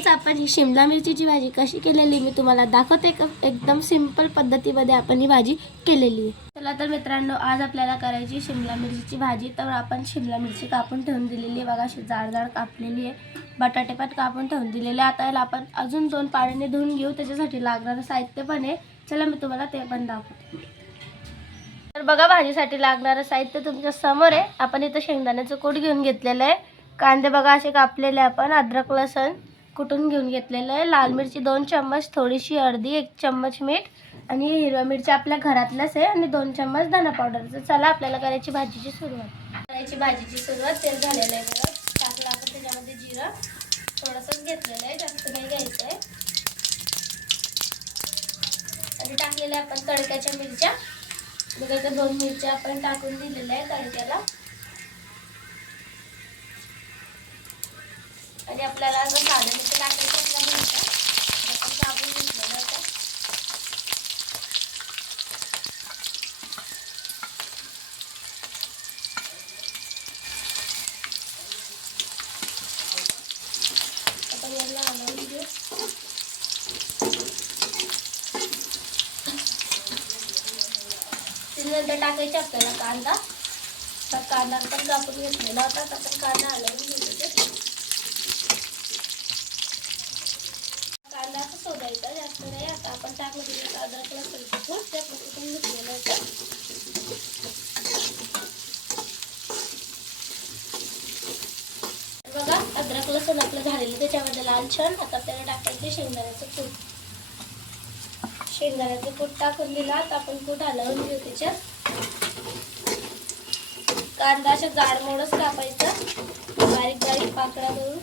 Guys आपण ही शिमला मिरचीची भाजी कशी केलेली मी तुम्हाला दाखवते. एकदम सिंपल पद्धतीमध्ये आपण ही भाजी केलेली आहे. चला तर मित्रांनो, आज आपल्याला करायची शिमला मिरचीची भाजी. तर आपण शिमला मिरची कापून ठेवून दिलेली आहे बघा, अशी जाड जाड कापलेली आहे. बटाटे पण कापून ठेवून दिलेले. आता याला आपण अजून 2 पाण्याने धुवून घेऊ. त्याच्यासाठी लागणारं साहित्य पण आहे, चला मी तुम्हाला ते पण दाखवते. तर बघा, भाजीसाठी लागणारं साहित्य तुमच्या समोर आहे. आपण इथं शेंगदाण्याचं कूट घेऊन घेतलेलं आहे. कांदे बघा असे कापलेले, आपण अद्रक लसण कुटून घेऊन घेतलेलं आहे. लाल मिरची 2 चम्मच, थोडीशी हळदी 1 चम्मच, मीठ आणि हिरव्या मिरची आपल्या घरातल्याच आहे आणि 2 चम्मच धना पावडर. तर चला आपल्याला करायची भाजीची सुरुवात. तेल झालेलं आहे बघा. टाकलं आपण त्याच्यामध्ये जिरं थोडंसंच घेतलेलं आहे, जास्त नाही घ्यायचं आहे. आणि टाकलेल्या आपण तडक्याच्या मिरच्या बघा, इथं 2 मिरच्या आपण टाकून दिलेल्या आहे तडक्याला. आणि आपल्याला असं साधं मिरची टाकायचं असल्यानंतर आपण कापून घेतलेलं होतं. आपण याला हलवून घेऊ. त्याच्यानंतर टाकायचे आपल्याला कांदा. तर कांदा पण कापून घेतलेला होता. तर कांदा हलवून घ्यायचे. कांदा असं शोधायचा, जास्त नाही. आता आपण टाकलं की अद्रक लसूण खूप त्या कुठून घेतलेलं होतं. बघा, अद्रक लसूण आपलं झालेलं, त्याच्यामध्ये लाल छान. आता आपल्याला टाकायचे शेंगदाण्याचं कूट. शेंगदाण्याचं कूट टाकून दिला. आता आपण कूट हलवून घेऊ त्याच्यात. कांदा अशा जाड मोडच कापायचा, बारीक बारीक पाकळ्या करून.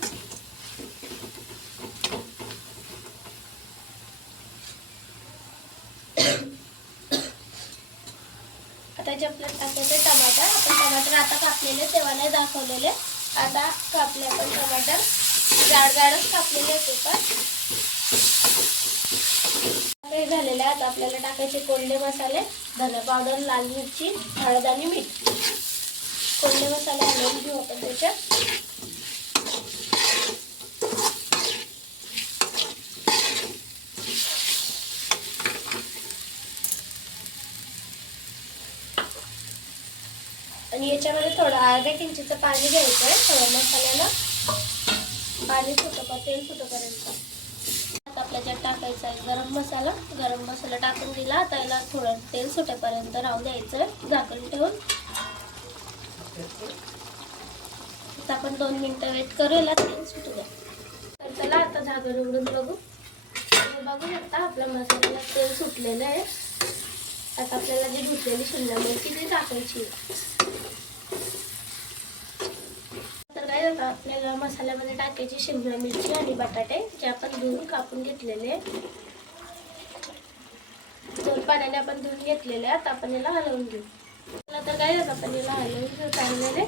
आता जे आपल्याला टाकायचे टमाटर. आपण टमाटर आता कापलेले, तेव्हा नाही दाखवलेले. आता कापले आपण टमाटर, जाड जाडच कापलेले होते पण हे झालेले. आता आपल्याला टाकायचे कोल्हे मसाले, धना पावडर, लाल मिरची, हळद आणि मीठ. कोल्हे मसाले हलवून घेऊ आपण त्याच्यात. आणि याच्यामध्ये थोडं अर्ध्या इंचीचं पाणी घ्यायचं आहे. थोडं मसाल्याला पाणी तेल सुटोपर्यंत. आता आपल्याच्यात टाकायचा आहे गरम मसाला. गरम मसाला टाकून दिला. आता याला थोडं तेल सुटेपर्यंत राहू द्यायचं झाकण ठेवून. आता आपण 2 मिनिटं वेट करू, याला तेल सुटू द्या. तर चला आता झाकण उघडून बघू. बघू शकता आपला मसाल्याला तेल सुटलेलं आहे. आता आपल्याला जी धुतलेली शिमला मिरची ती टाकायची. तर काय होतं, आपल्याला मसाल्यामध्ये टाकायची शिमला मिरची आणि बटाटे जे आपण धुवून कापून घेतलेले. 2 पाण्याने आपण धुवून घेतलेले. आता आपण याला हलवून घेऊ. तर काय होतं, आपण याला हलवून घेऊ चांगले.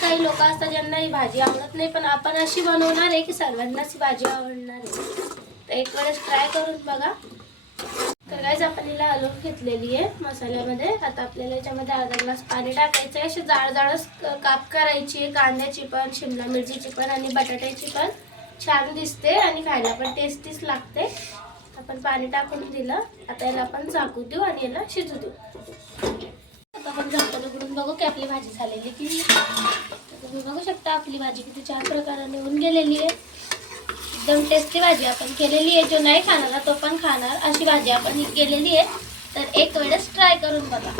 काही लोक असतात ज्यांना ही भाजी आवडत नाही, पण आपण अशी बनवणार आहे की सर्वांनाच ही भाजी आवडणार आहे. तर एक वेळेस ट्राय करून बघा. तर गाईज आपण हिला हलवून घेतलेली आहे मसाल्यामध्ये. आता आपल्याला याच्यामध्ये अर्धा ग्लास पाणी टाकायचं आहे. अशी जाड जाडच काप करायची आहे, कांद्याची पण, शिमला मिरचीची पण आणि बटाट्याची पण. छान दिसते आणि खायला पण टेस्टीच लागते. आपण पाणी टाकून दिलं. आता याला आपण झाकू देऊ आणि याला शिजू देऊ. आपण झाकण उघडून बघू की आपली भाजी झालेली की. तुम्ही बघू शकता आपली भाजी किती छान प्रकारे होऊन गेलेली आहे. एकदम टेस्टी भाजी आपण केलेली आहे. जो नाही खाणार तो पण खाणार अशी भाजी आपण केलेली आहे. तर एक वेळेस ट्राय करून बघा.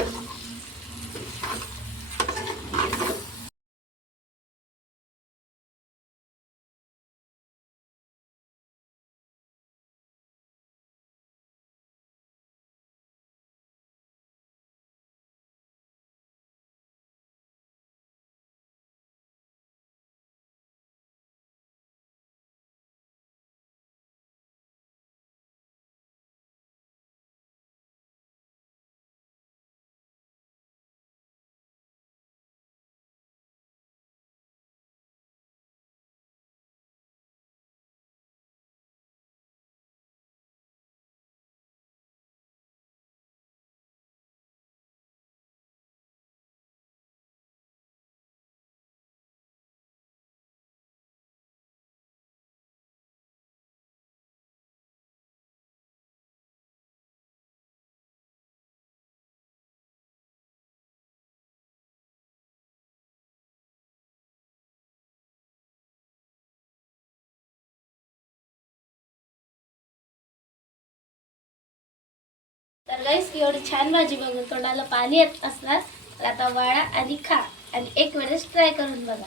तर गाईस एवढी छान भाजी बघून तोंडाला पाणी येत असणार तर आता वाळा आणि खा आणि एक वेळेस ट्राय करून बघा.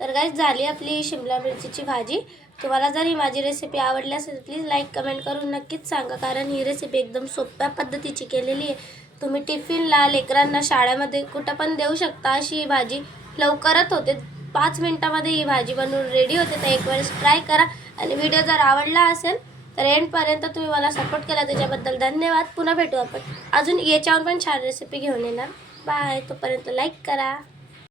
तर गाईस झाली आपली शिमला मिरचीची भाजी. तुम्हाला जर ही माझी रेसिपी आवडली असेल प्लीज लाईक कमेंट करून नक्कीच सांगा, कारण ही रेसिपी एकदम सोप्या पद्धतीची केलेली आहे. तुम्ही टिफिनला लेकरांना शाळेमध्ये कुठं पण देऊ शकता. अशी ही भाजी लवकरच होते, 5 मिनिटामध्ये ही भाजी बनवून रेडी होते. तर एक वेळेस ट्राय करा आणि व्हिडिओ जर आवडला असेल तर एंडपर्यंत तुम्ही मला सपोर्ट केला त्याच्याबद्दल धन्यवाद. पुन्हा भेटू आपण अजून याच्यावर पण छान रेसिपी घेऊन येणार. बाय. तोपर्यंत लाईक करा.